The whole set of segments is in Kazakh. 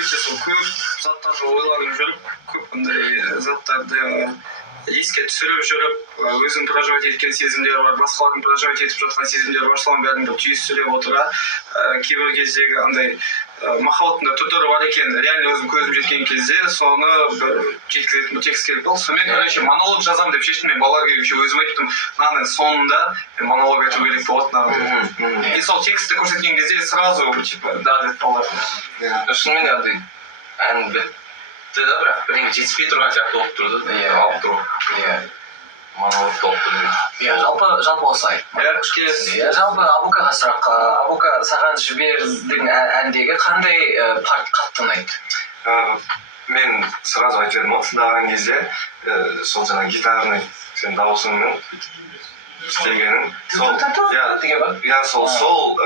өте сол көп заттарды ойланып жүріп, көп андай заттарды еске түсіріп жүріп, өзің проживать еткен сезімдер бар, басқалардың проживать етіп жатқан сезімдер бар, соның бәрін бір түйістіре отыра, кейбір кездегі андай махаббаттың да түрлері бар екен, реально өзім көзім жеткен кезде соны бір жеткізетін текст керек болды. Сонымен короче монолог жазамын деп шештім. Мен бала кезімде өзім айттым, мынаның соңында монолог айту керек болады. И сол текстті көрсеткен кезде сразу типа да деп қалды. Шынымен андай ән бітті да, бірақ бірдеңе жетіспей тұрған сияқты болып тұрды. Алып тұру. Монолог толып тұрды. Жалпы осылай. Жалпы Абукаға сұрақ. Абука, саған жібердің әндегі қандай парт қатты ұнайды? Мен сразу айтып едім, тыңдаған кезде сол жаңа гитарный сен дауысыңның істегенің сол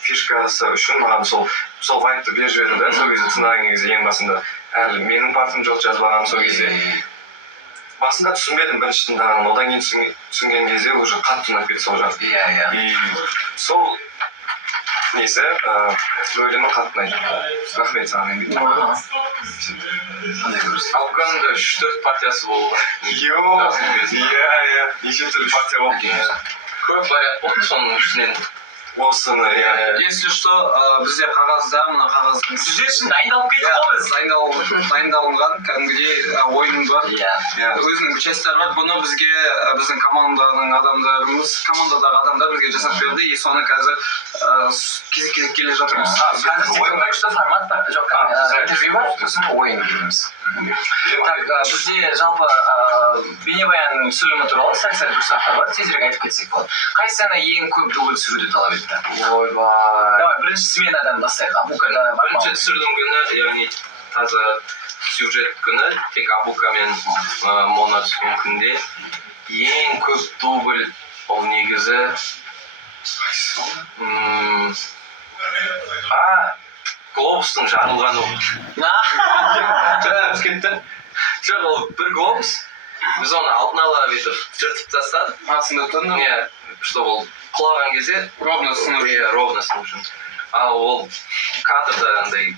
фишкасы үшін маған сол вайбты беріп жіберді да, сол кезде тыңдаған кезде ең басында әлі менің партым жоқ жазбаған сол кезде. Басында түсінбедім бірінші тыңдаған, одан кейін түсінген кезде уже қатты ұнап кетті сол жақ. И сол несі өлімі қатты ұнайды. Рахмет саған еңбек. Абуканың да 3-4 партиясы болды. Неше түрлі партия болды. Көп вариант болды соның ішінен. Осыны, Если что, бізде қағазда, мына қағаздың Сіздер үшін дайындалып кетті ғой біз. Дайындалынған кәдімгідей ойын бар. Өзінің частьтары бар. Бұны бізге біздің командадағы адамдар бізге жасап берді. И соны қазір кезек келе жатырмыз. Қазір күшті формат бар. Жоқ, интервью бар, сосын ойын келеміз. Бізде жалпы бейнебаян түсірілімі туралы сәл-сәл бір сұрақтар бар. Тезірек айтып кетсек болады. Қайсы әні ең көп дубль түсіруді талап етті? Ойбай. Давай, бірінші сменадан бастайық. Абукада бар ма? Бірінші түсірілім күні, яғни таза сюжет күні, тек Абука мен Мона түскен күнде ең көп дубль ол негізі глобустың жарылғаны Біз кетті. жоқ, ол бір глобус. Біз оны алдын ала бүйтіп жыртып тастадық. Сындырдың? Что ол құлаған кезде Ровно сынып. ровно сынып жүр. Ал ол кадрда андай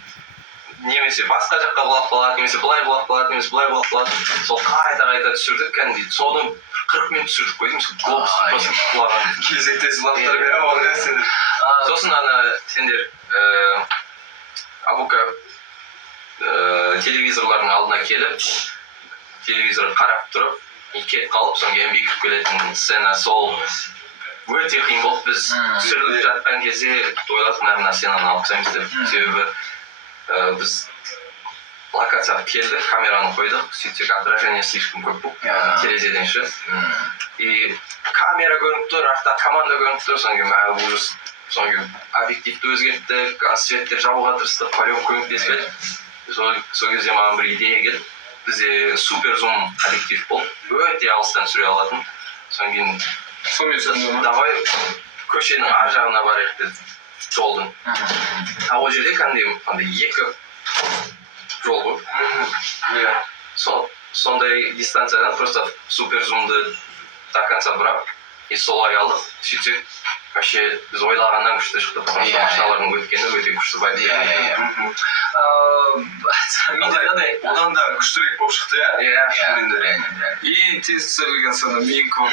немесе басқа жаққа құлап қалады, немесе былай құлап қалады, немесе былай құлап қалады. Сол қайта түсірдік, кәдімгідей соны 40 минут түсірдік қойдым, сол глобустың просто құлаған. кезекте жылап тұрып Сосын сендер Абука телевизорлардың алдына келіп, телевизор қарап тұрып, кетіп қалып, соң кейін кіріп келетін сцена сол өте қиын болды. Біз түсіріліп жатқан кезде ойладық, мына сценаны алып тастаймыз деп. Себебі біз локацияға келдік, камераны қойдық, сөйтсек отражение слишком көп болды терезеден ше. И камера көрініп тұр, артта команда көрініп тұр, соң кейін ужас. Соң кейін объективті өзгерттік, светтер жабуға тырыстық, палеон көмектеспеді. Сол кезде маған бір идея келді. Бізде супер зум объектив болды, өте алыстан түсіре алатын. Соң кейін давай көшенің ар жағына барайық деді, жолдың. Ол жерде қандай екі жол ғой. Сондай дистанциядан просто супер зумды до конца бұрап, и солай алдық. Сөйтсек, вообще біз ойлағаннан күшті шықты. Машиналардың өткені өте күшті байып. Одан да күштірек болып шықты, Ең тез түсірілген сцена ең көп.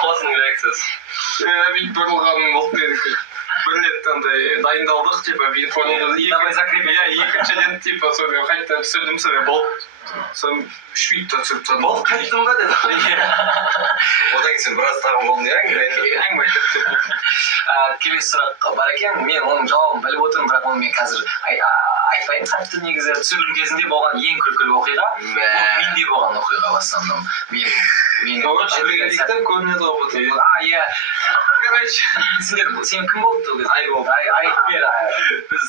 Қосының реакциясы. Мен бұрылғаным болды менікі. Бір рет дайындалдық, типа, мен понял. Екіншіден, типа, соны қайта түсірдім, соны болды. Соны 3 минутта түсіріп тастадым. Болды, қайттың ба деді. одан кейін сен біраз тағым болдың Әңгіме Келесі сұрақ бар екен, мен оның жауабын біліп отырмын, бірақ оны мен қазір айтпаймын. Қатты негізі түсірілім кезінде болған ең күлкілі оқиға, менде болған оқиға бастандым. көрінеді ғой. Сен кім болды ол кезде? Ай болды. Айтып бер. Біз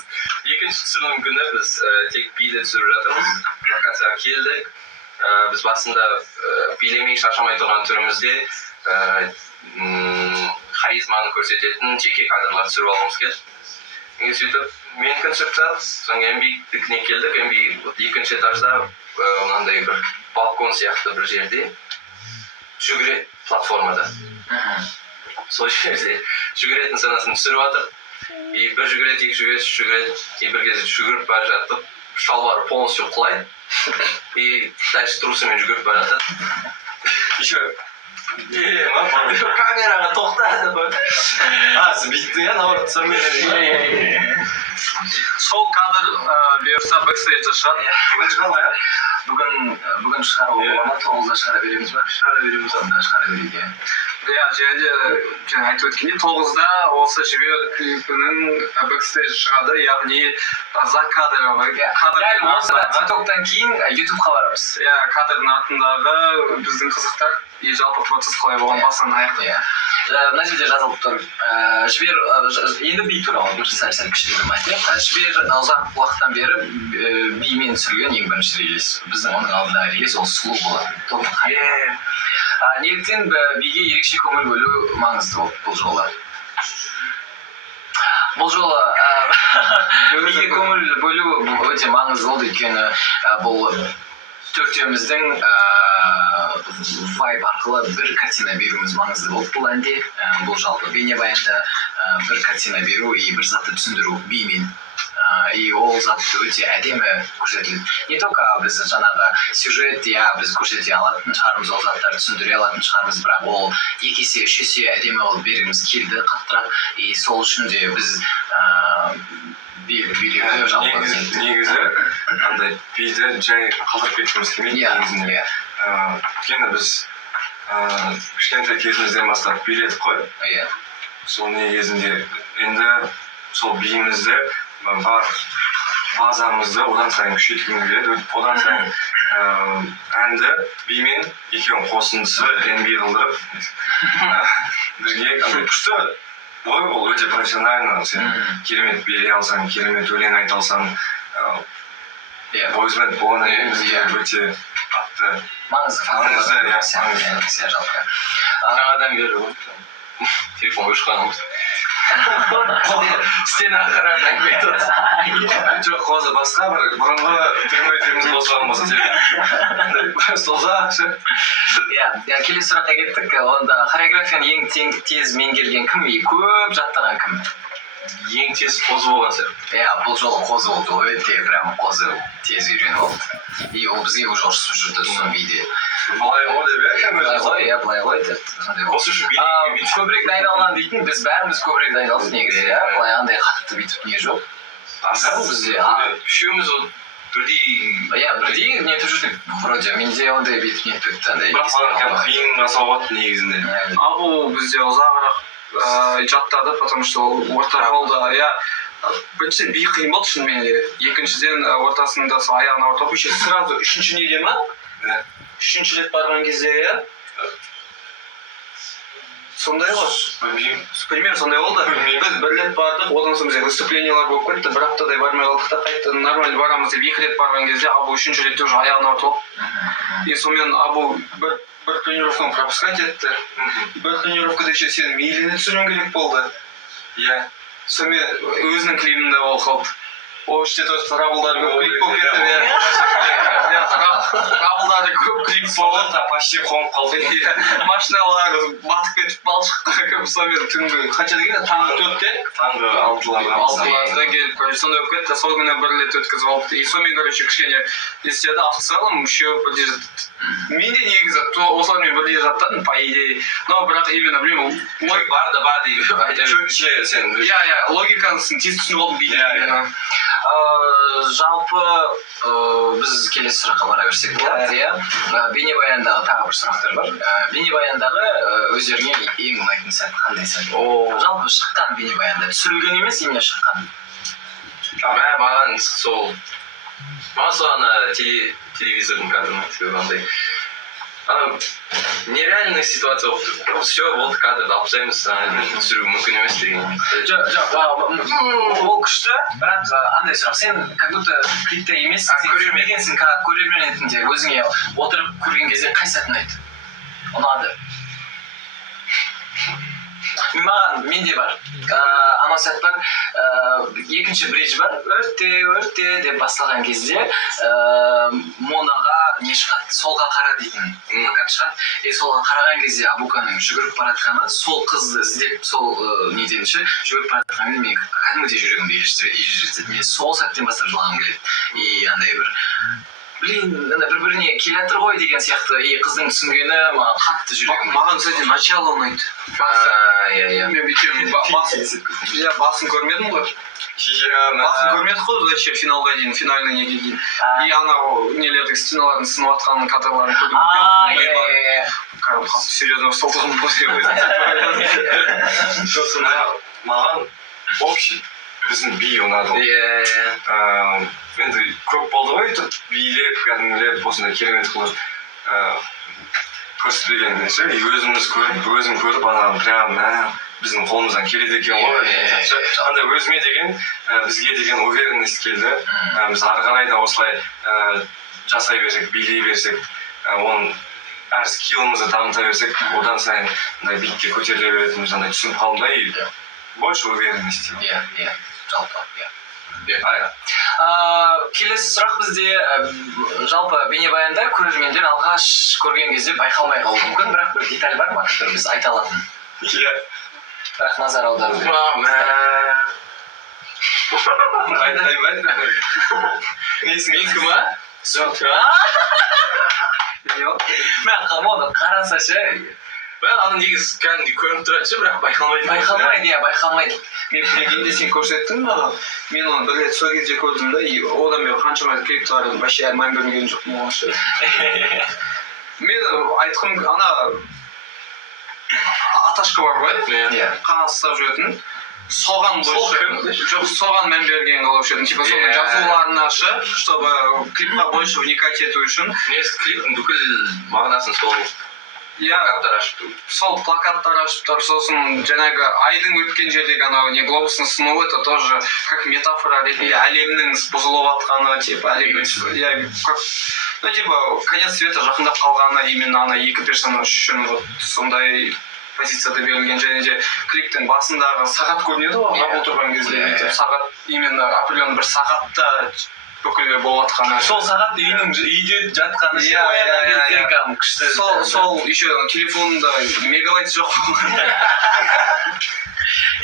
екінші түсірілім күні біз тек биді түсіріп жатырмыз. Локацияға келдік. Біз басында билемей шаршамай тұрған түрімізде харизманы көрсететін жеке кадрлар түсіріп алғымыз келді. Сөйтіп, менікін түсіріп тастадық. Соң MB-дікіне келдік. MB екінші этажда мынандай бір балкон сияқты бір жерде жүгіреді платформада. Сол жерде жүгіретін сценасын түсіріп жатыр. И бір жүгіреді, екі жүгіреді, үш жүгіреді. И бір кезде жүгіріп бара жатып, шалбары полностью құлайды. И дальше трусымен жүгіріп бара жатады. Еще Камераға тоқтады. сіз бүйттің иә, наоборот, түсірмейді. сол кадр бұйырса бэкстейджде шығады. Бірінші қалай, иә? бүгін шығаруға бола ма? 9-да шығара береміз ба? Шығара береміз, онда шығара берейік, иә. Иә, және де жаңа айтып өткендей 9-да осы жібер клипінің бэкстейдж шығады, яғни закадровый Дәл осы TikTok-тан кейін YouTube-ға барамыз. иә, кадрдың артындағы біздің қызықтар и жалпы процесс қалай болған басынан аяқ. Иә. Мына жерде жазылып тұр. Жібер енді би туралы бір сәл кішігірім айтайық. Жібер ұзақ уақыттан бері бимен түсірілген ең бірінші релиз. Біздің оның алдындағы релиз ол сұлу болады. Неліктен биге ерекше көңіл бөлу маңызды болды бұл жолы? Бұл жолы биге көңіл бөлу өте маңызды болды, өйткені бұл төртеуміздің вайб арқылы бір картина беруіміз маңызды болды бұл әнде. Бұл жалпы бейнебаянда бір картина беру и бір затты түсіндіру бимен. И ол затты өте әдемі көрсетіледі. Не только біз жаңағы сюжет, біз көрсете алатын шығармыз, ол заттарды түсіндіре алатын шығармыз, бірақ ол екі есе, үш есе әдемі ол бергіміз келді қаттырақ. И сол үшін де біз билеуді жалпы негізі андай биді жай қалдырып кеткіміз келмейді негізінде. Өйткені біз кішкентай кезімізден бастап биледік қой. Сол негізінде енді сол биімізді бар базамызды одан сайын күшейткіміз келеді. Одан сайын әнді бимен екеуінің қосындысы NB қылдырып бірге күшті. Ол өте профессионально, сен керемет бере алсаң, керемет өлең айта алсаң, бойзбенд болғаннан кейін бізге өте қатты маңызды жалпы. Жаңадан бері телефон өшқанымыз. Стенаға қарап әңгіме айтып отырсың. жоқ, қозы басқа бір бұрынғы түрмедеміз қосылған болса иә, келесі сұраққа кеттік. Онда хореографияны ең тез меңгерген кім и көп жаттаған кім? Ең тез қозы болған сәр. Бұл жолы қозы болды, өте прям қозы тез үйреніп алды. И ол бізге уже ұрысып жүрді сол биде. былай ғой деп Былай ғой деп. Осы үшін көбірек дайындалған дейтін, біз бәріміз көбірек дайындалдық негізі. Былай андай қатты бүйтіп не жоқ. Үшеуміз бірдей нетіп жүрдік. Вроде менде ондай бүйтіп нетіп өтті. бірақ маған қиын жасалып негізінде. Бұл бізде ұзағырақ жаттады, потому что ол орта жолда, біріншіден би қиын болды шынымен де. Екіншіден ортасында аяғына ортап, сразу үшінші неде ма? Үшінші рет барған кезде, сондай ғой. Пример сондай болды. Біз бір рет бардық, одан соң бізде выступлениялар болып кетті, бір аптадай бармай қалдық та қайтадан нормально барамыз деп екі рет барған кезде, үшінші ретте уже аяғына ортап. И сонымен бір тренировканы пропускать етті. Бір тренировкада еще сені мейліне түсіруің керек болды. Сонымен өзінің клипінде ол қалды. Ол іште тоже трабылдары көп клип болып кетті. Трабылдары көп клип болды. Почти қонып қалды. Машиналары батып кетіп балшыққа көп. Сонымен түнгі қанша деген таңғы 4-те? Таңғы 6-ларда келіп, сондай болып кетті. Сол күні бір рет өткізіп алыпты. И сонымен, кішкене естеді, в целом үшеуі бірдей жатты. Мен де негізі осылармен бірдей жаттадым, по идее. Но бірақ именно білмеймін. бар дейіп Чөтше сен. Логикасын тез түсініп алдым бейден. Жалпы біз келесі сұраққа бара берсек болады. Бейнебаяндағы тағы бір сұрақтар бар. Бейнебаяндағы өздеріңе ең ұнайтын сәт қандай сәт? Жалпы шыққан бейнебаянда түсірілген емес, именно шыққан. Маған сол ана телевизордың кадрын андай нереальная ситуация болып тұр. Все, болды кадрды алып тастаймыз, түсіру мүмкін емес деген. Ол күшті, бірақ андай сұрақ, сен как будто клипте емес, сен көрерменсің, көрермен ретінде өзіңе отырып көрген кезде қай сәтін айтты? Ұнады? Маған менде бар. Анау сәт бар. Екінші бридж бар. Өрте деп басталған кезде Монаға не шығады? Солға қара дейтін плакат шығады. Солға қараған кезде Абуканың жүгіріп баратқаны, сол қызды іздеп, сол неденші жүгіріп баратқаны мен кәдімгідей жүрегімді ежіреді. Мен сол сәттен бастап жылағым келеді. И андай бір блин, бір-біріне келе жатыр ғой деген сияқты, қыздың түсінгені маған қатты жүрегім. Маған, кстати, начало ұнайды. Иә. Мен бүйтемін, басын көрмедім ғой. Басын көрмедік қой, вообще финалға дейін, финальный неге дейін. И анау нелердің стеналардың сынып атқан кадрларын көрдім. Иә. Қатты серьезно ұсталтығым бос маған общий біздің би ұнады. Енді көп болды ғой, билеп, кәдімгілеп, осындай керемет қылып көрсетпегенде ше, өзім көріп, анаған прям біздің қолымыздан келеді екен ғой. Андай өзіме деген, бізге деген уверенность келді. Біз ары қарай да осылай жасай берсек, билей берсек, оның әр скиллымызды дамыта берсек, одан сайын битке көтеріле беретініміз түсініп қалдым да, и больше уверенность. Иә, жалпы, келесі сұрақ бізде жалпы бейнебаянда көрермендер алғаш көрген кезде байқалмай қалуы мүмкін, бірақ бір деталь бар ма, который біз айта алатын? Иә. Бірақ назар аудару керек. Менікі ма? Жоқ. Мен оны қараса ше. Аны негізі кәдімгі көрініп тұрады ше, бірақ байқалмайды. Мен білгенде сен көрсеттің маған. Мен оны бір рет сол кезде көрдім да, и одан бері қаншама клип бар, вообще мән бермеген жоқпын оған ше. Мен айтқым, ана Аташка бар ғой, қағаз ұстап жүретін. Соған соған мән берген қалып жүретін. Типа соның жазуларына ше, чтобы клипқа больше вникать ету үшін. негізі клиптің бүкіл мағынасын сол плакаттар ашып тұр. Сол плакаттар ашып тұр, сосын жаңағы айдың өткен жердегі анау не глобустың сынуы, это тоже как метафора ретінде әлемнің бұзылып жатқаны, типа әлемнің ну типа конец света жақындап қалғаны именно ана екі персонаж үшін вот сондай позицияда берілген. Және де клиптің басындағы сағат көрінеді ғой, қабыл тұрған кезде сағат именно определенный бір сағатта бүкіл болып жатқаны. Сол сағат үйде жатқаны ше, оянған кезде күшті. Сол еще телефонында мегабайт жоқ.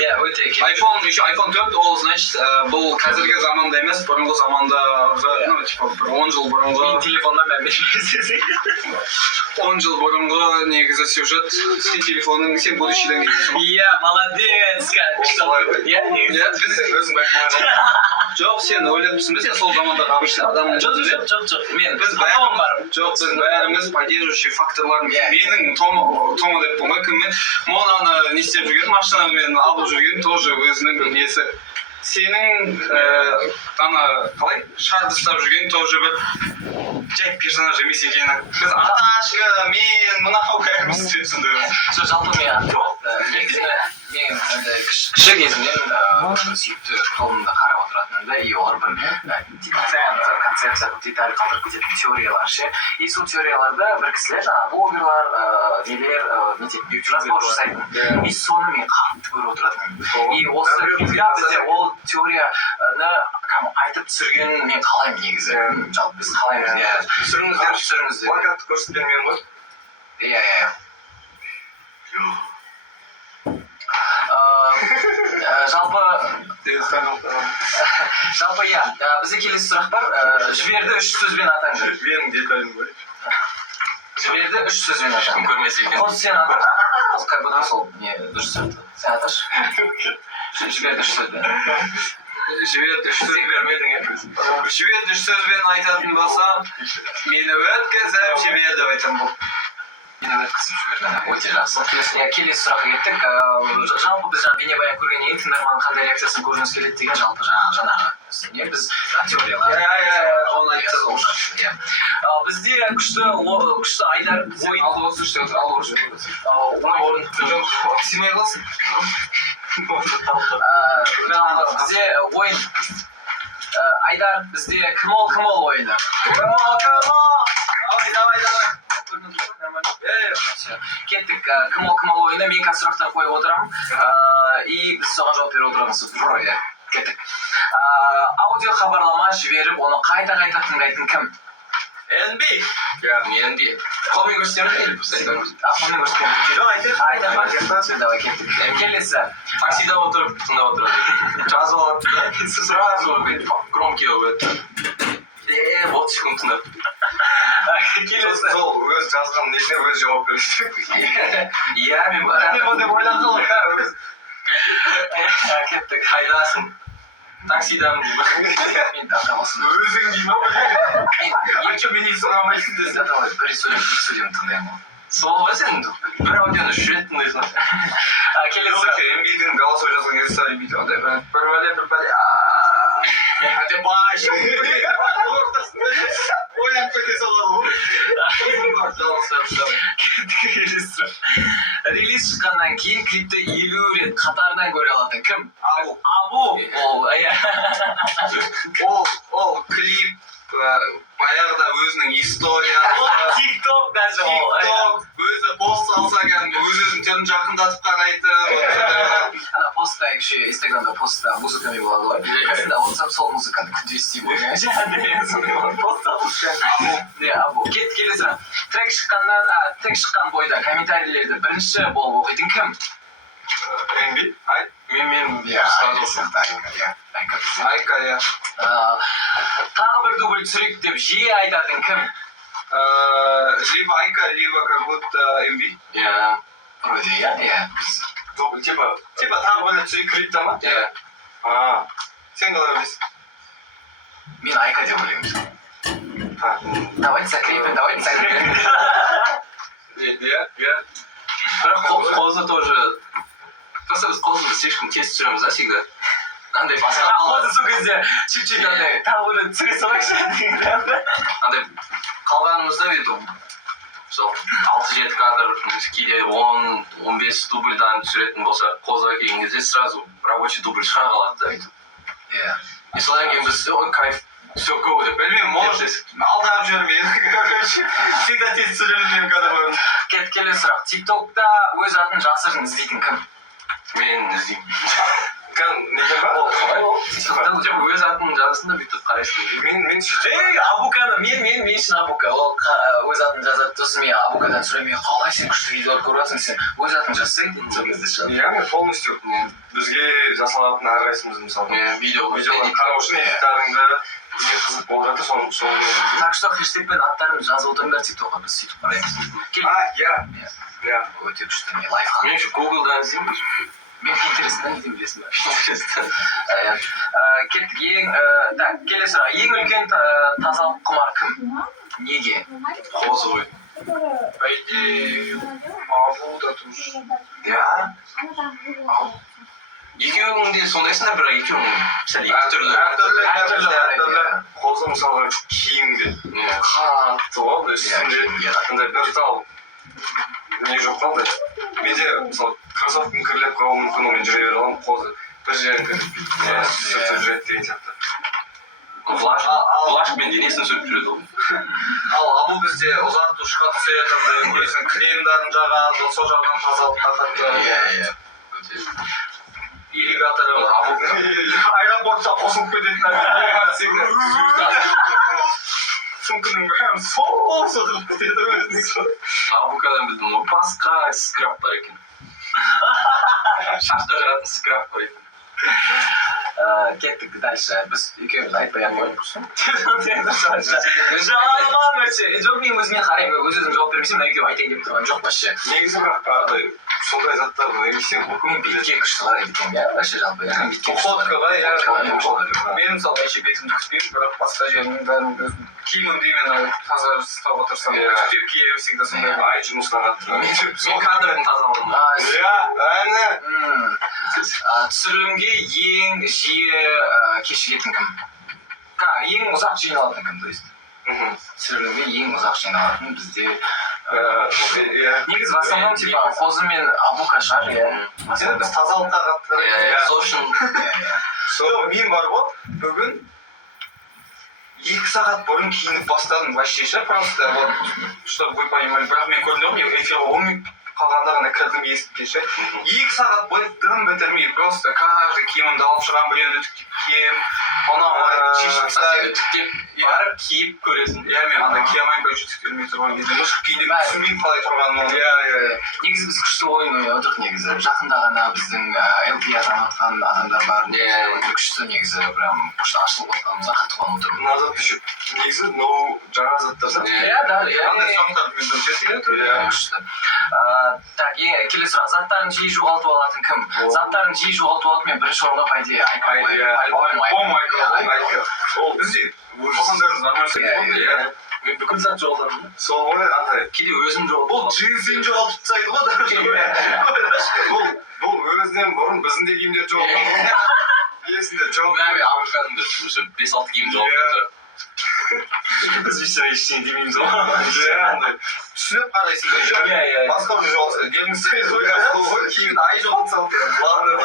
Иә, өте iPhone 4 ол, значит, бұл қазіргі заманда емес, бұрынғы замандағы, ну, типа, бір 10 жыл бұрынғы. Мен телефонда мән бермесем. 10 жыл бұрынғы негізі сюжет. Сен телефоның, сен будущийдан кетесің. Иә, молодец, күшті. Иә, өзің байқамадың. Жоқ, сен ойлап тұрсың ба, сен сол замандағы обычный адамның. Жоқ. Біз бәріміз поддерживающий факторлармыз. Менің Тома деп болмай, кіммен Монаны не істеп жүрген, машинамен алып жүрген тоже өзінің бір несі. Сенің ана қалай шарды ұстап жүрген тоже бір жай персонаж емес екенін. Біз Аташка, мен мынау бәріміз деп түсіндірміз. Жалпы мен кіші кезімнен сүйікті қолымда қарап отыратынымда, и олар бір концепция, деталь қалдырып кететін теориялар ше. И сол теорияларда бір кісілер, блогерлар, нелер, разбор жасайтын. И соны мен қатты көріп отыратынмын. И осы бізде ол теорияны айтып түсіргенін мен қалаймын негізі. Жалпы біз қалаймыз. Түсіріңіздер. Плакатты көрсеткен мен ғой. Иә. Жалпы иә, бізде келесі сұрақ бар. Жіберді 3 сөзбен атаңдар. Менің деталім ғой. Жіберді 3 сөзбен атаңдар. Көрмесе екен. Қос сен атар. Как будто сол не дұрыс сияқты. Сен аташ. Жіберді 3 сөзбен. Жіберді 3 сөзбен айтатын болсам, мені өткізіп жіберді айтам бұл. Мені өткізіп жіберді. Өте жақсы. Келесі сұраққа кеттік. Жалпы біз бейнебаян көргеннен кейін тыңдарманның қандай реакциясын көргіңіз келеді деген жалпы жаңағы. Біз теориялар. Оны айтсақ. Бізде күшті Айдар ойын. Алды болсын үште отыр, алды болсын. Жоқ, симай қаласың. Бізде ойын. Айдар, бізде кім ол ойыны. Давай. Кеттік, кім ол ойына мен қазір сұрақтар қойып отырамын. И біз соған жауап беріп отырамыз. Вроде. Кеттік. Аудио хабарлама жіберіп, оны қайта тыңдайтын кім? NB. NB. Қолмен көрсетемін или просто айтамын? Қолмен көрсетемін. Давай, кеттік. Келесі. Таксида отырып тыңдап отырады. Жазып алады да. Сразу громкий болып вот секунд тыңдап. Келесі. сол өз жазған несіне өз жауап береді. Иә, мен бар. деп ойланған ғой. Кеттік. Қайдасың? Таксидамын деймін. Мен таңдамасын. Өзің деймін. Мен сұрамайсың десін. Давай, бір сөйлем тыңдаймын. Сол ғой сен бір аудионы үш рет тыңдайсың. Келесі. MB'дің голосовой жазған кезде сәл бүйті. Ондай бір бәле. Ойланып кете салады Келесі. Релиз шыққаннан кейін клипті 50 рет қатарынан көре алатын кім? Абу. Ол клип баяғыда өзінің историясы, TikTok даже ол. TikTok, өзі пост салса өзін түрін жақындатып қарайтын. Постта еще Инстаграмда постта музыкамен болады ғой. Қасында болсам сол музыканы күнде естимін. Абу. Келесі. Трек шыққан бойда комментарийлерді бірінші болып оқитын кім? MB? Мен Айка, иә. Тағы бір дубль түсірейік деп жиі айтатын кім? Либо Айка, либо как будто MB. Иә. Вроде иә. Типа тағы бір түсірейік клипта ма? Иә. Сен қалай ойлайсың? Мен Айка деп ойлаймын. Давайте закрепим. Иә. Бірақ қозы тоже... Просто біз қозыны слишком тез түсіреміз, да, всегда? Андай басқа... Қозы сол кезде чуть-чуть андай тағы бір түсіре салайықшы. Андай қалғанымызда бүйтіп сол 6-7 кадр, кейде 10-15 дубльдан түсіретін болса, қозыға келген кезде сразу рабочий дубль шыға қалады да бүйтіп. Иә. И содан кейін біз, ой, кайф, все go деп. Білмеймін, может, алдап жүрмейді, короче. Всегда тез түсіремін кадрларын. Келесі сұрақ. TikTok'та өз атын жасырын іздейтін кім? Мен іздеймін. Неге ба? TikTok'та өз атын жазасын да бүйтіп қарайсың. Мен сөйтіп... Абуканы, мен үшін Абука. Ол өз атын жазады, сосын мен Абукадан сұраймын, қалай сен күшті видеолар көріп жатсың, сен өз атын жазсаң дейді сол кезде шығады. Иә, мен полностью бізге жасалатын әрқайсымыз мысалы. Видеолар қарау үшін эдиттарыңды не қызық болып жатыр, соны... Так что хэштегпен аттарыңды жазып отырыңдар TikTok'қа, біз сөйтіп қараймыз. Иә. Өте күшті, мен лайфхак. Мен еще Google'дан іздеймін. Мен Pinterest'тен іздеймін, білесің бе? Кеттік, келесі сұрақ. Ең үлкен тазалық құмар кім? Неге? Қозы ғой. По идее, Абу да тоже. Иә. Екеуің де сондайсыңдар, бірақ екеуің сәл екі түрлі. Әртүрлі. Қозы мысалға киімде қатты болды үстінде. Андай бір тал не жоқ қалды. Менде мысалы кроссовканың кірлеп қалуы мүмкін, онымен жүре бере аламын. Қозы бір жерін кіріп сүртіп жүреді деген сияқты. Флашпен денесін сөйтіп жүреді ғой. Ал Абу бізде ұзартушыға түсетін, өзінің кремдарын жағады, сол жағынан тазалыққа қатты. Ирригаторы аэропортта қосылып кететін сумканың бәрін сол соғып кетеді өзінің. Абукадан білдім, басқа скраб бар екен. Шашта жаратын скраб бар екен. Кеттік дальше. Біз екеуміз айтпай ақ қойып. Жаман өте. Жоқ, мен өзіме қараймын. Өзім жауап бермесем, екеуі айтайын деп тұрған жоқ вообще. Негізі бірақ сондай заттар еместен Мен бетке күшті қарайды екен, иә, вообще жалпы. Фоткаға, иә. Мен мысалы еще бетімді күтпеймін, бірақ басқа жерінің бәрін өзім киімімді мен таза ұстауға тырысамын. Күтепке всегда сондай. ай жұмысқа қатты. Мен кадрын тазаладым. Иә, әне. Түсірілімге ең жиі кешігетін кім? Ең ұзақ жиналатын кім, то есть? Түсірілімге ең ұзақ жиналатын бізде... Негіз в основном, типа, Қозы мен Абука шығар, иә. Енді біз тазалыққа қатты. Сол үшін... Сол, мен бар ғой, бүгін 2 сағат бұрын киініп бастадым вообще ше просто вот чтобы вы понимали бірақ мен көрдім мен эфирге 10 минут қалғанда ғана кірдім есікке ше 2 сағат бойы дым бітірмей просто каждый киімімді алып шығамын біреуін үтіктеп киемін анау шешіп тастаймын үтіктеп барып киіп көресің. иә мен андай кие алмаймын короче түскелмей тұрған кезде мышық киініп түсінбеймін қалай тұрғанын иә негізі біз күшті ойын ойнап отырдық негізі. Жақында ғана біздің LP атанған адамдар бар. Өте күшті негізі прям күшті ашылып отқанымызға қатты қуанып отырмын. назад еще негізі мынау жаңа заттар да андай сұрақтар мен жетеді иә күшті. Так, келесі сұрақ. Заттарын жиі жоғалтып алатын кім? Заттарын жиі жоғалтып алатын мен бірінші орынға по идее ол бізде болғандарыңыз нормально мен бүкіл зат жоғалтамын. сол ғой андай Кейде өзім жоғалтып ол джинсен жоғалтып тастайды ғой даже бұл өзінен бұрын біздің де киімдер жоғалған есінде жоқ Абылқанымды уже 5-6 киім жоғалтып біз ештеңе демейміз ғой. андай түсініп қарайсың басқа уже жоғалтса келіңіз ғой кейін ай жоғалтса ладно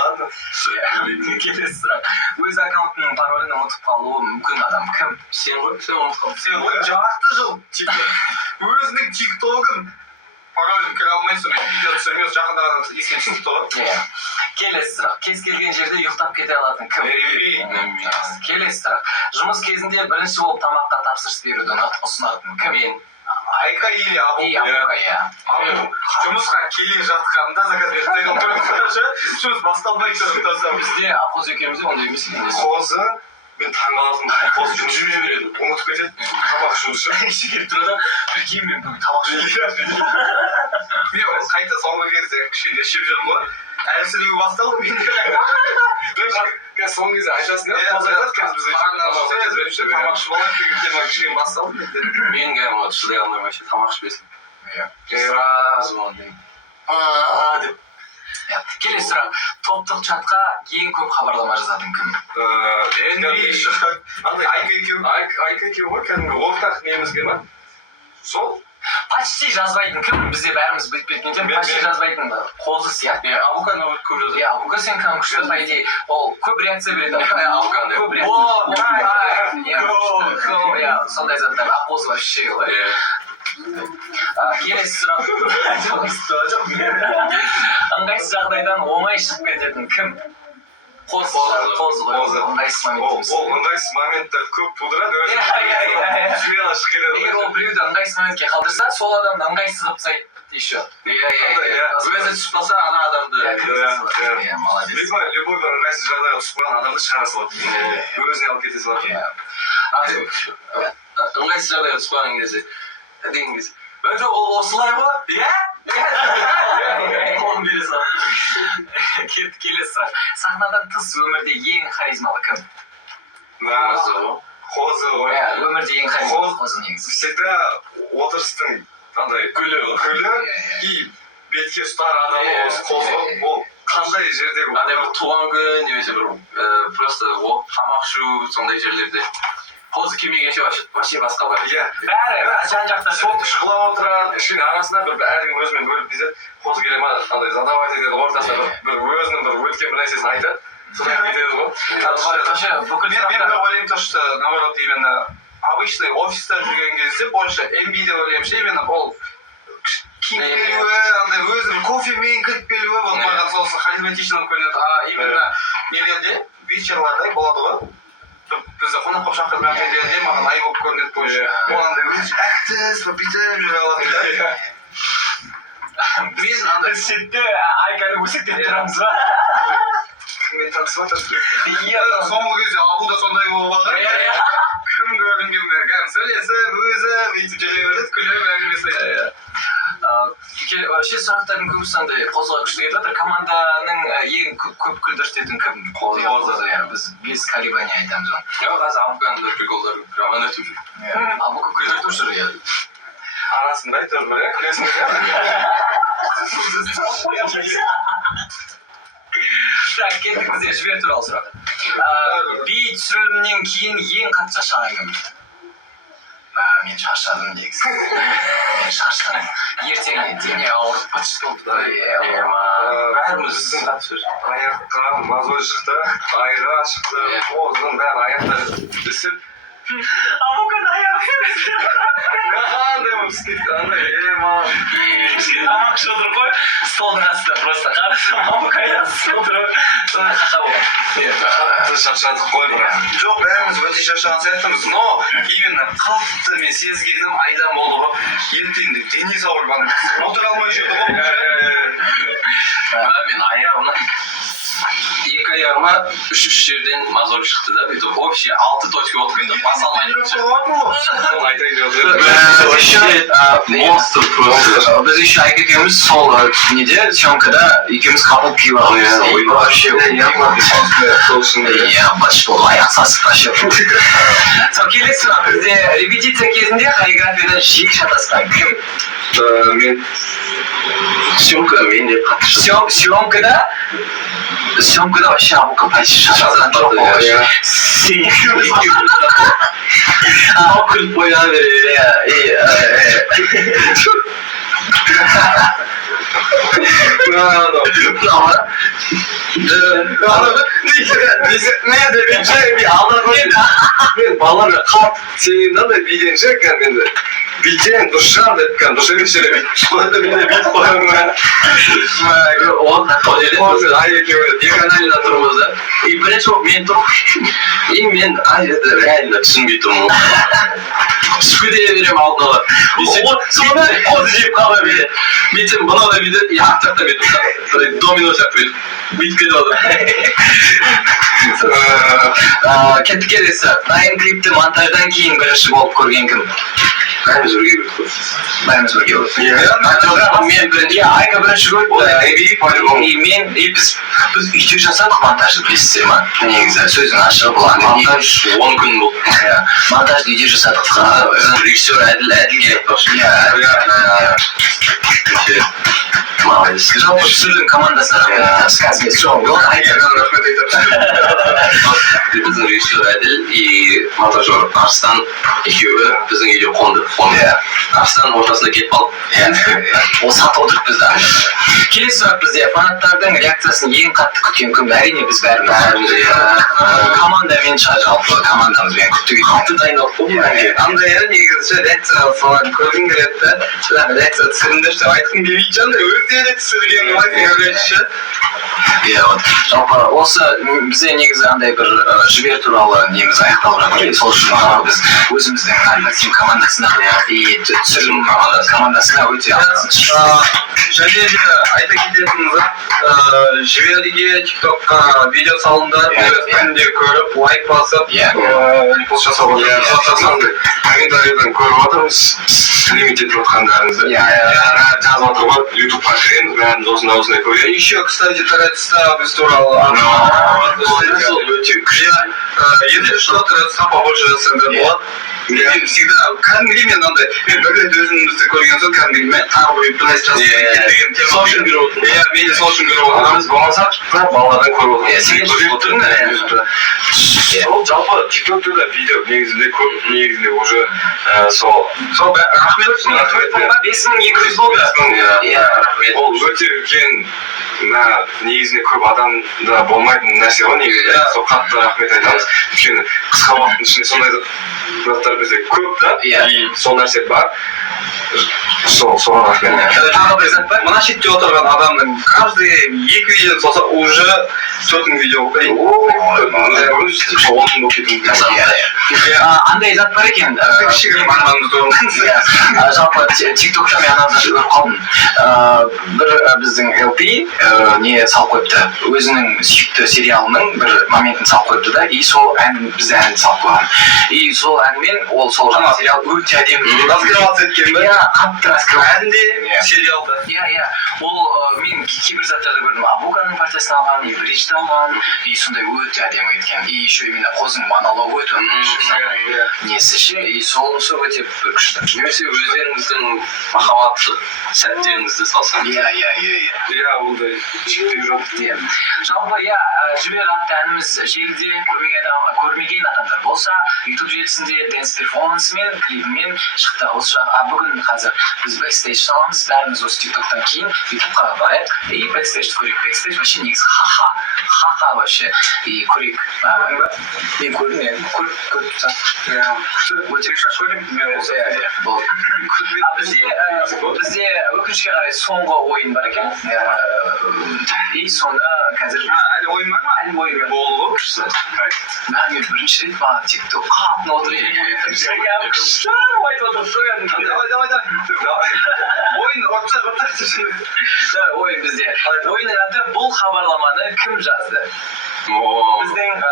Келесі сұрақ. Өз аккаунтының паролін ұмытып қалуы мүмкін адам кім? Сен ғой, сен ұмытып қалдың. сен ғой жарты жыл өзінің тиктогын паролін кіре алмайсың видео түсірмей жақында ғана есіне түсіпті ғой Келесі сұрақ. Кез келген жерде ұйықтап кете алатын кім? Келесі сұрақ. Жұмыс кезінде бірінші болып тамаққа тапсырыс беруді ұсынатын кім? Мен. айка или абу жұмысқа келе жатқанда заказ беріп тойған жұмыс басталмай тұрып Бізде Аққозы екеумізде ондай емес екен. қозы мен таңғалдым қозы жұмыс жүре береді ұмытып кетеді тамақ ішуді Іші келіп тұрады бір киіммен бүгін тамақ мен қайта соңғы кезде кішкене ішіп жүрмін ғой әлсіреу басталды менде соңғы кезде айтасың да қозы айтады қазір біз тамақшы болайық деген тема кішкене басталды менде Мен кәдімгі шыдай алмаймын вообще тамақ ішпесем. сразу ондай деп. Келесі сұрақ. Топтық чатқа ең көп хабарлама жазатын кім? андай айка екеуі ғой кәдімгі ортақ немізге ма сол Почти жазбайтын кім? Бізде бәріміз біліп кеткендер почти жазбайтын қозы сияқты. Абылқан көп жазады. Абылқан сен кім күшті по идее ол көп реакция береді. Абылқан деп. Көп реакция. Сондай заттар. Аққозы вообще ғой. Келесі сұрақ. Ыңғайсыз жағдайдан оңай шығып кететін кім? Қозы ғой. Ыңғайсыз момент. ол ыңғайсыз моменттер көп тудырады Егер ол біреуді ыңғайсыз моментке қалдырса, сол адамды ыңғайсыз қылып тастайды еще. Өзі түсіп қалса, ана адамды. Молодец. любой бір ыңғайсыз жағдайға түсіп қалған адамды шығара салады өзіне алып кете салады Ыңғайсыз жағдайға түсіп қалған кезде. Деген кезде. Жоқ, ол осылай ғой. Иә? Қолын бере сал. Келесі сұрақ. Сахнадан тыс өмірде ең харизмалы кім? қозы ғой Өмірде ең харизмалы қозы негізі. всегда отырыстың андай гүлі и бетке ұстар адамы осы қозы ол қандай жерде Андай бір туған күн немесе бір просто тамақ ішу сондай жерлерде. Қозы келмегенше вообще басқа бар. иә Бәрі жан-жақта сол шұқылап отырады кішкене арасында бір әркім өзімен бөліп деседі қозы келе ма андай задавать етеді ортасында бір өзінің бір өткен бір нәрсесін айтады содан кетеді ғой бүкіл мен ойлаймын то что наоборот именно обычный офиста жүрген кезде больше MB деп ойлаймын ше именно ол киіп келуі андай өзі кофемен кіріп келуі вот маған сосын харизматично болып көрінеді именно нелерде вечерларда болады ғой бізді қонақ болып шақырған жерлерде маған ай болып көрінеді больше ол андай өзі әртіс бүйтіп жүре алады мен андай сетте айканы өсектеп тұрамыз ба? кіммен танысып жатырсың соңғы кезде абу да сондай болып алған кім көрінген кәдімгі сөйлесіп өзі бүйтіп жүре береді күліп әңгімесі вообще сұрақтардың көбісі андай қозыға күшті келіп жатыр. Команданың ең көп күлдіртетін кім? Қозы. Біз без колебаний айтамыз оны. Жоқ, қазір Абылқанды приколдар жаман өтіп жүр. Абылқан күлдіртіп жүр, иә. арасында әйтеуір бір күлесің Так, кеттік бізде жібер туралы сұрақ. Би түсірілімнен кейін ең қатты шаршаған кім? Мен шаршадым негізі. Мен шаршадым. Ертеңіне дене ауырып быт болды. Бәріміз біздің қатты аяққа мозоль шықты айға шықты қозының бәрі аяқта ісіп Абылқан Жақшы отырып қой, столдың астында просто қарасам, абукаясы отырып, сонда қаша болған. Шаршадық қой бірақ. Жоқ, бәріміз өте шаршаған сияқтымыз, но именно қатты мен сезгенім айдан болды ғой. Ертеңді денис ауырған. Отыра алмай жүрді ғой. Мен аяғыма екі аяғыма үш жерден мозоль шықты да, бүйтіп общий 6 точка болып кетті. Баса алмай кетті. Соны айтайын деп Монстр просто. Біз еще айка екеуміз сол неде, съемкада екеуміз капот киіп алғанбыз. Вообще, баш болып аяқ сасып вообще. Сол келесі сұрақ, бізде репетиция кезінде хореографияда жиі шатасқан кім? Мен Съемка мен деп қатты Съемкада вообще абука почти шатасқан жоқ болды. Ал күліп қоя мен балаларға қатты сенемін да биден ше енді биден дұрыс деп дұрыс емес жерде бүйтіп қойды мен де бүйтіп қоямын диагоналida тұрмыз да. И бірінші болып мен тұрып, и мен жерде реально түсінбей тұрмын. Сүкіде беремін алдын ала. Соны қозы жеп қала береді. Бүйтсем мынау да бүйтеді, и арт жақтан бүйтіп домино сияқты бүйтіп кетіп отыр. Кетті келесі. Дайын клипті монтаждан кейін бірінші болып көрген кім? Бәріміз бірге көрдік қой. Бәріміз бірге көрдік. Мен бірінші, айка бірінші көрді. Біз үйде жасадық монтажды, білесіздер ма? Негізі сөздің ашығы болған. Монтаж 10 күн болды. Монтажды үйде жасадық. Режиссер әділ келеді бақшы. Молодец. Жалпы түсірілім командасы сказмен соңғы. Біздің режиссер әділ и монтажер Арыстан екеуі біздің үйде қонды. Арыстан ортасында кетіп қалды. Ол сатып отырып бізді. Келесі сұрақ бізде фанаттардың реакциясын ең қатты күткен кім? Әрине біз бәріміз. Командамен шығар жалпы командамызбен күттік. Қатты дайындалып болды. Андай негізі реакция falan көргім келеді да. Реакция түсіріңдерші деп айтқым келмейді жандар. Өздері түсірген ойлайсың. Жалпы осы бізде негізі андай бір жібер туралы неміз аяқталып жатыр. Сол үшін біз өзіміздің альтернатив командасына түсірілім командасына өте және де айта кететініміз жіберге тиктокқа видео салыңдар, күнде көріп лайк басып репост жасап комментарийден көріп отырмыз лимит етіп жатқандарыңызды жазып жатыр ғой ютубқа кіреміз бәріміз осындай көрейік. Еще, кстати, Торетста без туралы если что, Торетста побольше жасаңдар болады. Мен всегда кәдімгідей мен андай мен бір рет өзімізді көрген соң кәдімгідей мен тағы бір нәрсе жазып кеткен деген тема. Сол үшін көріп отырмын. Иә, мен де сол үшін көріп отырмын. Біз болмасақ балалардан көріп отырмыз. Сен көріп отырмын да. Сол жалпы тиктокта да видео негізінде көп негізінде уже сол рахмет үшін 5200 болды. ол өте үлкен негізінде көп адамда болмайтын нәрсе ғой негізі. Сол қатты рахмет айтамыз. Өйткені қысқа уақыттың ішінде сондай заттар бізде көп та, и сол нәрсе бар. Соған рахмет. Тағы бір зат бар. Мына шетте отырған адамның каждый 2 видео салса уже 4 видео болып андай зат бар екен. кішігірім арманымыз орындаңыз. Жалпы тиктокта мен ананы көріп қалдым. Бір біздің LP не салып қойыпты. Өзінің сүйікті сериалының бір моментін салып қойыпты да, и сол бізді әнді салып қойған. И сол әнмен ол сол жаңа сериал өте әдемі. Раскрываться еткен бе? Иә, қатты раскрываться. Әнде, сериалда. Иә. Ол мен кейбір заттарды көрдім. Абуканың партиясын алған, и Бриджді алған, и сондай өте әдемі еткен. И еще именно қоздың монологы өте несі ше, и солысы өте бір күшті. Немесе өздеріңіздің махаббатты сәттеріңізді салсаң. Иә, ондай шектеу жоқ. Жалпы жібер атты әніміз желіде көрмеген адамдар болса, YouTube желісінде өзінде dance перформансымен клибімен шықты осы жақ бүгін қазір біз бэкстейдж саламыз бәріміз осы тиктоктан кейін ютубқа барайық и бэкстейджді көрейік бэкстейдж вообще негізі ха-ха вообще и көрейік мен көрдім иә көріп тұрсам өте жақсы көрдім бізде өкінішке қарай соңғы ойын бар екен и соны қазір әлі ойын бар ма? әлі ойын бар Болды ғой күшті. мен бірінші рет маған тиктокқа атын отырып күшті айтып отырып Давай. Ойын отса. ойын бізде ойынның аты бұл хабарламаны кім жазды біздің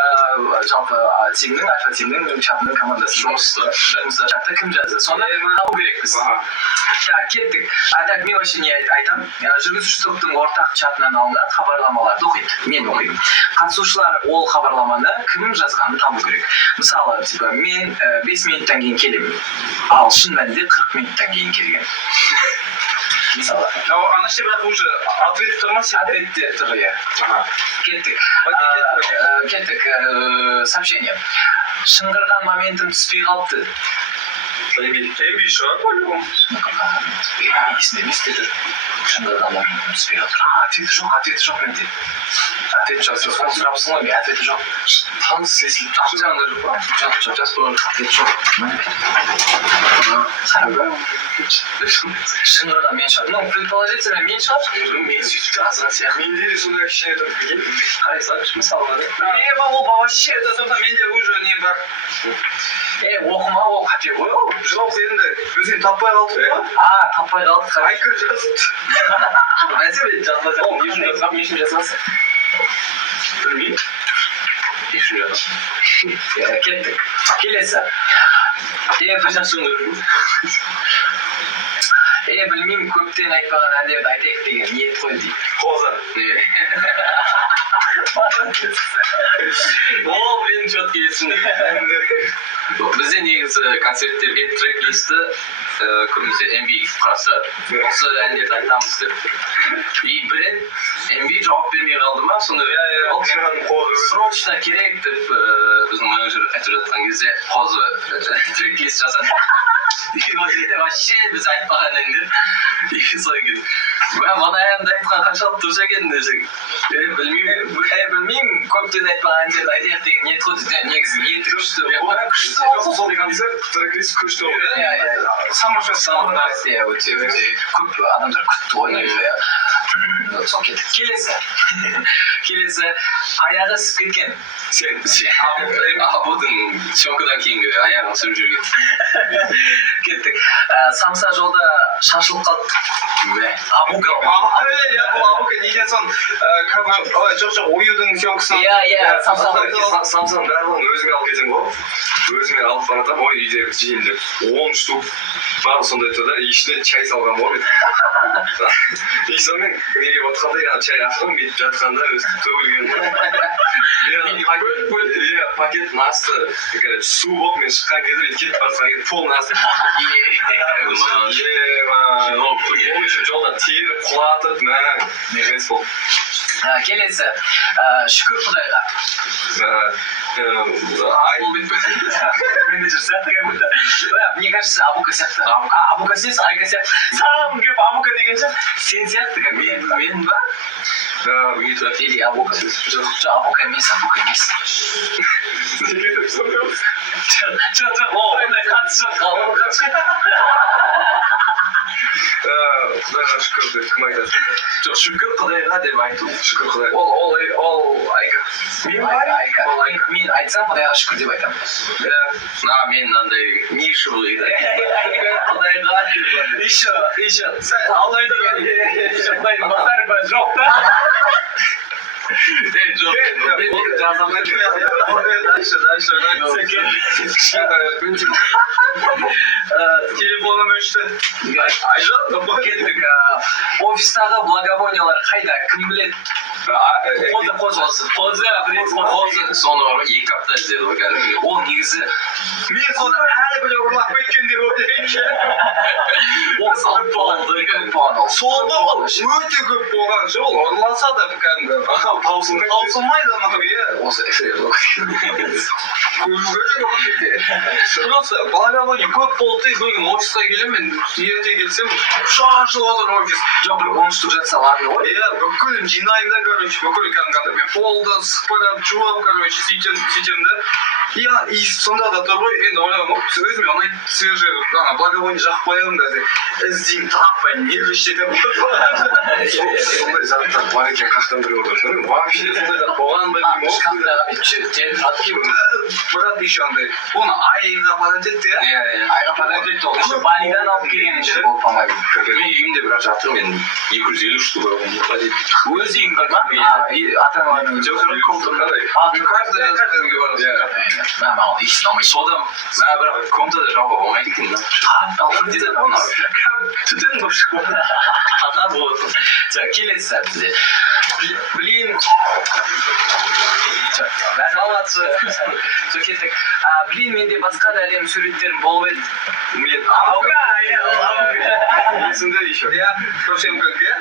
жалпы тимнің альфа тимнің чатының командасы жұмыста чатта кім жазды соны табу керекпіз так кеттік так мен вообще не айтамын жүргізуші топтың ортақ чатынан алынған хабарламаларды оқиды мен оқимын қатысушылар ол хабарламаны кім жазғанын табу керек мысалы типа мен 5 минуттан кейін келемін ал шын мәнінде 40 минуттан кейін келген мысалы Ана işte бірақ уже ответ тұр ма сен? ответте тұр иә кеттік сообщение шыңғырған моментім түспей қалыпты Эби шығар по-любому. есімде емес пе тұр шыңғырған моментім түспей қалыпты ответі жоқ менде ответ жоқ сен соны сұрапсың ғой мен ответі жоқ таныс естіліп жоқ жас болған ответ жоқ шыңғырған мен шығар ну предположительно мен шығар мен сөйтіп жазған сияқты менде де сондай кішкене тұрып келген қарай салшы мысалға Ол вообще сондықтан менде уже не бар. оқыма ол қате ғой ол Жоқ енді өзен таппай қалдық қой. таппай қалдық Айкір жазыпты. мәселе жазбаса ол не үшін жазған не үшін жазғансың білмеймін не үшін жазған кеттік келесі білмеймін көптен айтпаған әндерді айтайық деген ниет қой дейді қоза Ол менің четкий есімде. Бізде негізі концерттерге трек листі көбінесе MB құраса осы әндерді айтамыз деп. И бір рет MB жауап бермей қалды ма сондай срочно керек деп біздің менеджер айтып жатқан кезде қозы трек лист жасады. ол жерде вообще біз айтпаған әндер содан кейін мана әнді айтқан қаншалық дұрыс екен десең білмеймін көптен айтпаған әндерді айтайық деген ниет қой негізі ниеті күшті сондай концерт трек-лист күшті болды өте көп адамдар күтті ғой негізі сол кеттік келесі аяғы ісіп кеткен сен абудың съемкадан кейінгі аяғын ісіп жүрген кеттік самса жолда шашылып қалды абука неден соң жоқ оюдың съемкасын самсаның барлығын өзіме алып кетемін ғой өзіме алып баратамын ой үйде жеймін деп 10 штук бар сондай тұр да ішіне чай салған ғой и сонымен неге отқанда чай ақырын бүйтіп жатқанда өзі төгілген пакеттің асты су болып мен шыққан кезде бүйтіп кетіп бара жатқан кезде полный асты оның үшін жолда теріп құлатып несі болды келесі шүкір құдайға менеджер сияқты как будто мне кажется абука сияқты абука сенсің айка сияқты сам келіп абука деген шығар сен сияқты как мен ба или абука жоқ абука емес жоқ ондай қатысы жоқ құдайға шүкір деп кім айтады жоқ шүкір құдайға деп айту шүкір құдай ол айка мен айтсам құдайға шүкір деп айтамын мен мынандай нишевый құдайға еще алайда құдайдың базары жоқ та телефоным өшті. Айжан, кеттік. Офистағы благовониялар қайда? Кім біледі? Қозы, соны 2 апта іздеді ғой кәдімгі. ол негізі мен соны әлі бір ұрлап кеткен деп ойлаймын. ол болған ол. Солда ол өте көп болған ше, ол ұрласа да кәдімгі таусылмайды анау, иә. Осы эфир Көру керек ол. Просто благовоний көп болды, бүгін офисқа келемін, ерте келсем, шашылып отыр офис. жоқ бір 10 штук жатса ладно ғой. Иә, бүкіл жинаймын да, короче, бүкіл кәдімгі мен полды сыпырып, жуып, короче, сөйтем да. Иә, и сонда да тұр ғой, енді ойлағам, өзіме ұнайды, свежий, благовоний жағып қоямын да, іздеймін, таппаймын, не істетем. Сондай заттар бар екен, қақтан біреу отыр. Вообще сондай зат болған ба деймін. Шкафтағы бүйтіп Брат еще андай, оны айға патент етті, иә? айға патент етті ол. Еще Балидан алып келгенінше болып қалмайды. Мен үйімде бірақ жатыр, мен 250 штук Өз үйің бар ма? Ата-аналармен Жоқ, комнатада. Каждый бар. Мамал, ешін алмайды. Содан, бірақ комнатада жауға болмайды екен да. Түтін болып шығып. Қата болады. Келесі бізде. Блин. Салатшы. Кеттік. Блин, менде басқа да әлем суреттерім болып еді. Мен Ауға. есімде еще. Иә, Рошенко, иә?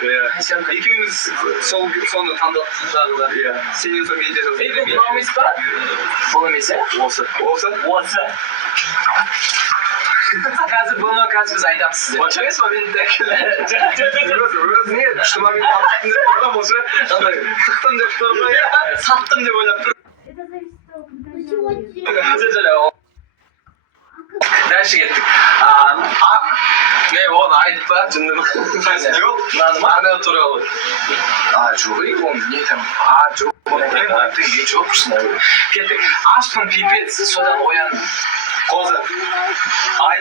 Екеуміз соны таңдап тағы да. Иә. Сенен соң менде Ей, бұл мынау емес па? Бұл емес, ә? Осы. Осы. Қазір бұны біз айтамыз сізде. Вообще емес па мен өзіне күшті момент алып деп тұрғам осы. Андай сықтым деп тұрға, иә. Саттым деп ойлап тұр. Дальше кеттік. Не, оны айтпа, жындым. Не ол? Ана туралы. Жоқ, оны не там? Жоқ, оны не жоқ, шынайы. Кеттік. Ашпын пипец, содан оян. Қозы. Ай.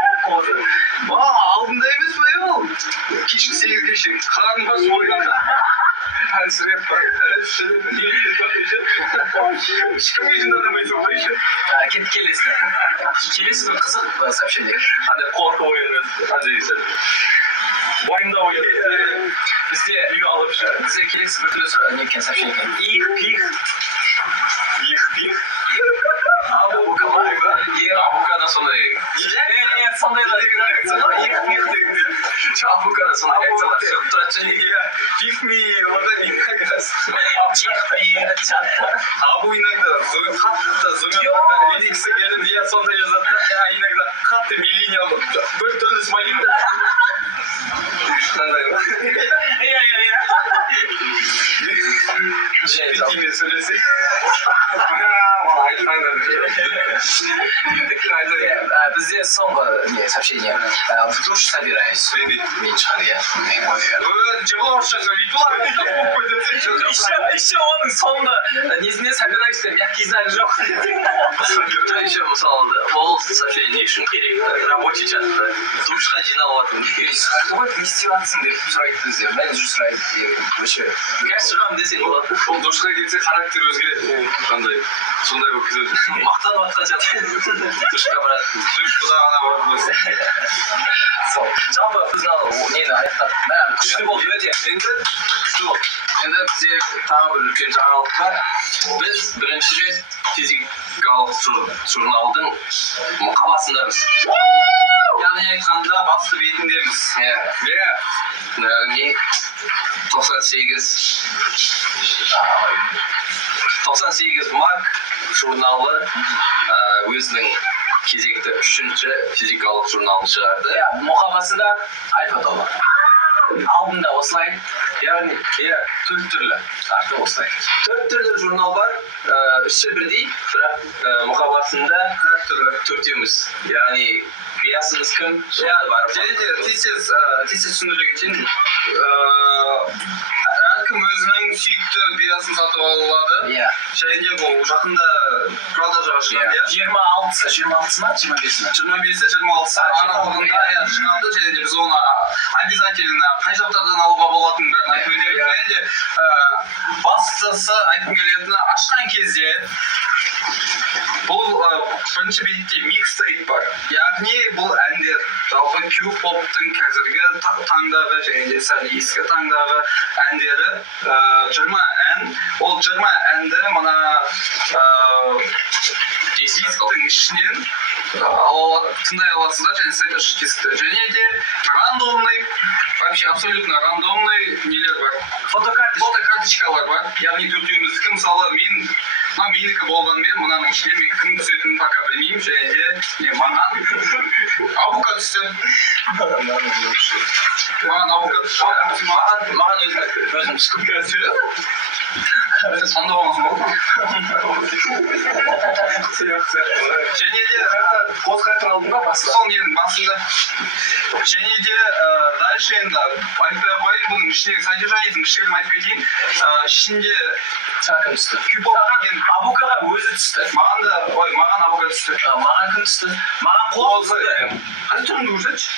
Қозы. Алдында емес па ол? Кешкі 8-ге шейін қарным бар ойнап. Әлсіреп бар. Ешкімге жындадамайсың ғой еще. Келесі қызық сообщение. Андай қорқып оянады. Андай уайымдап оянады. Бізде келесі бір түрлі не екен сообщение екен. Их. Абукада сондай. Сондайлар. Абукада сондай реакциялар шығып тұрады және. Пихми, ладони, как раз. Абу иногда қатты зумер ликсі келіп, я сондай жазады, а иногда қатты миллениал бір түрлі смайлит. Жепетимен сөйлесе. Бізде соңғы сообщение. В душ собираюсь. Мен шығар, иә. Жебалаушы сөйлейді олар. Еще оның соңғы несіне собираюсь деп мягкий знак жоқ. Еще мысалы, ол сообщение не үшін керек? Рабочий чатта. Душқа жиналып Сұрайды, не істеп жатсың деп сұрайды бізде. Менеджер сұрайды. Вообще. Қазір шығамын десең болады. Ол душқа келсе характер өзгереді. Қандай? Сондай болып кетеді. Мақтанып атқан сияқты. Душқа барады. Душ құдағана барып қойсын. Сол. Жалпы біз нені аяқтап. Күшті болды өте. Енді күшті болды. Енді бізде тағы бір үлкен жаңалық бар. Біз бірінші рет физикалық журналдың мұқабасындамыз. Яғни айтқанда басты бетіндеміз. Иә. Яғни 98 мак журналы өзінің кезекті 3-ші физикалық журналын шығарды. Мұқабасында альфа-тобы. Алдында осылай. Яғни, 4 түрлі. Арты осылай. 4 түрлі журнал бар. 3-ші бірдей, бірақ мұқабасында 4-еуміз. Яғни, биясымыз кім? Және де тез түсіндіре кетейін. Әркім өзінің сүйікті биясын сатып ала алады. Және де бұл жақында продажаға шығады. 26-сы ма? 25-сы ма? 25-і, 26-сы аралығында шығады. Және де біз оны обязательно қай жақтардан алуға болатынын бәрін айтып өтеміз. Және де бастысы айтқым келетіні ашқан кезде Бұл бірінші бетте микстейп бар. Яғни бұл әндер жалпы Q-поптың қазіргі таңдағы және де сәл ескі таңдағы әндері 20 ән. Ол 20 әнді мына дисктің ішінен тыңдай аласыздар және сәйкес дискті. Және де рандомный, вообще абсолютно рандомный нелер бар. Фотокарточкалар бар. Яғни төртеуміздікі мысалы менікі болғанмен мынаның ішінде мен кім түсетінін пока білмеймін және де маған Абука түсті. Маған Абука түсті. Маған өзім түсті. Серьезно? Таңдауыңыз болды ма? Және де қосқайтыр алдың ба басында? сол ненің басында. Және де дальше енді айтпай ақ қояйын, бұның ішіндегі содержаниесін кішігірім айтып кетейін. Ішінде Саған кім түсті? Q-pop деген Абукаға өзі түсті. маған Абука түсті. Маған кім түсті? Маған қол түсті. Қай түріңді көрсетші?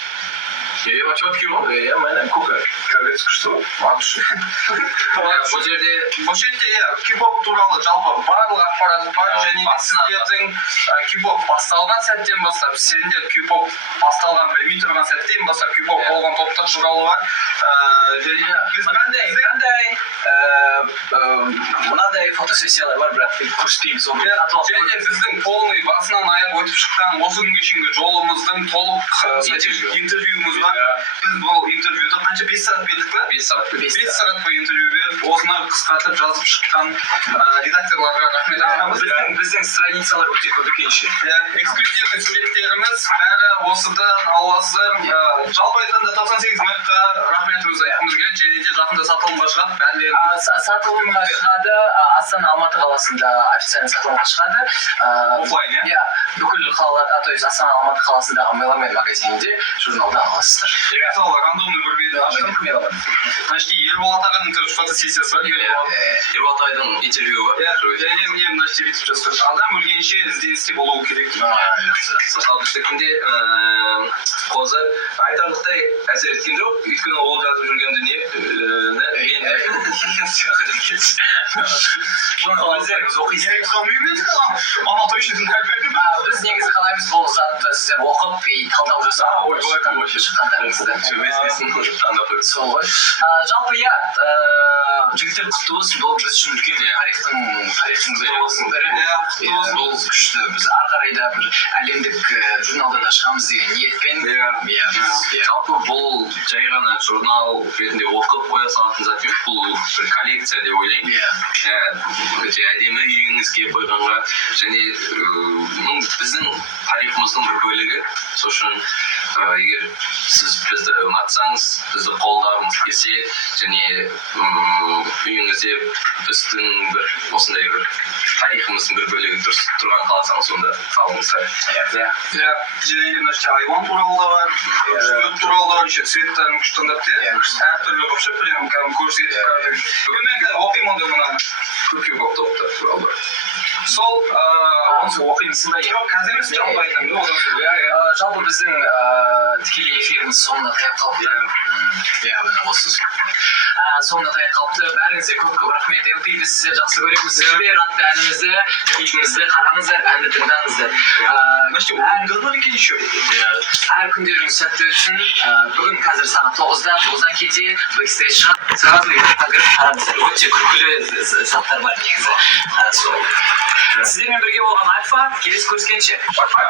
А четкий ғой. Иә, менің Кука. Кәлес күшті ғой. Бұл жерде Бұл жерде Q-pop туралы жалпы барлық ақпарат бар және де басынан сіздердің Q-pop басталған сәттен бастап, сендер Q-pop басталған білмей тұрған сәттен бастап Q-pop болған топтар туралы бар. Және де біз мынандай фотосессиялар бар, бірақ біз көрсетпейміз оны. және де біздің полный басынан аяқ өтіп шыққан осы күнге шейінгі жолымыздың толық интервьюіміз бар. Біз бұл интервьюді қанша 5 сағат бердік па? 5 сағат. 5 сағат бойы интервью беріп, осыны қысқартып жазып шыққан редакторларға рахмет айтамыз. Біздің страницалар өте көп екенше. Эксклюзивный суреттеріміз бәрі осыдан аласыздар. Жалпы айтқанда 98 минутқа рахметімізді айтқымыз келеді. Және де жақында сатылымға шығады. Бәрілерін Сатылымға шығады, Астана Алматы қаласында официально сатылымға шығады. офлайн, иә? Иә, бүкіл қалаларда, то есть Астана Алматы қаласындағы Меломен магазинінде журналда аласыздар. Мысалы, рандомный бір бетін аштым. Значит, Ерболат ағаның тоже фотосессиясы бар. Ерболат ағайдың интервьюі бар. Және міне мына жерде бүйтіп жазып адам өлгенше ізденісте болуы керек. Мысалы біздікінде қозы айтарлықтай әсер еткен жоқ, өйткені ол жазып жүрген дүниені Өздеріңіз оқисыз. Ана точно тыңдап Біз негізі қалаймыз бұл затты сіздер оқып, талдау жасап шыққандарыңызды. Сол ғой. Жалпы иә, жігіттер құтты болсын, бұл біз үшін үлкен тарихтың бірі. Бұл күшті. Біз ары қарай да бір әлемдік журналда да шығамыз деген ниетпен. Жалпы бұл жай ғана журнал ретінде оқып қоя салатын зат емес, бұл бір коллекция деп ойлаймын. Өте әдемі үйіңізге қойғанға және біздің тарихымыздың бір бөлігі. Сол үшін егер сіз бізді ұнатсаңыз, бізді қолдағыңыз келсе және үйіңізде біздің бір осындай бір тарихымыздың бір бөлігі тұрған қаласаңыз, онда қалыңыздар. Және де мына жерде айуан туралы да бар, жүйрік туралы да бар, цветтарын күшті таңдап әртүрлі қылып шығып, прям көрсетіп кәдімгі. Бүгін мен оқимын онда мына Q-pop топтар туралы бар. сол оқимысың ба? жоқ, қазір емес, жалпы айтамын одан соң. Жалпы біздің тікелей эфиріміз соңына таяп қалыпты. Міне осы соңына таяп қалыпты. Бәріңізге көп рахмет. LP біз сіздерді жақсы көреміз. Сіздер атты әнімізді, клипімізді қараңыздар, әнді тыңдаңыздар. Значит, ойындар бар екен еще. Әр күндеріңіз сәтті өтсін. Бүгін қазір сағат 9-да, 9-дан кете бэкстейдж шығады. Сразу кіріп қараңыздар. Өте күлкілі заттар бар негізі. Сіздермен бірге болған Альфа, келесі көріскенше. Пока!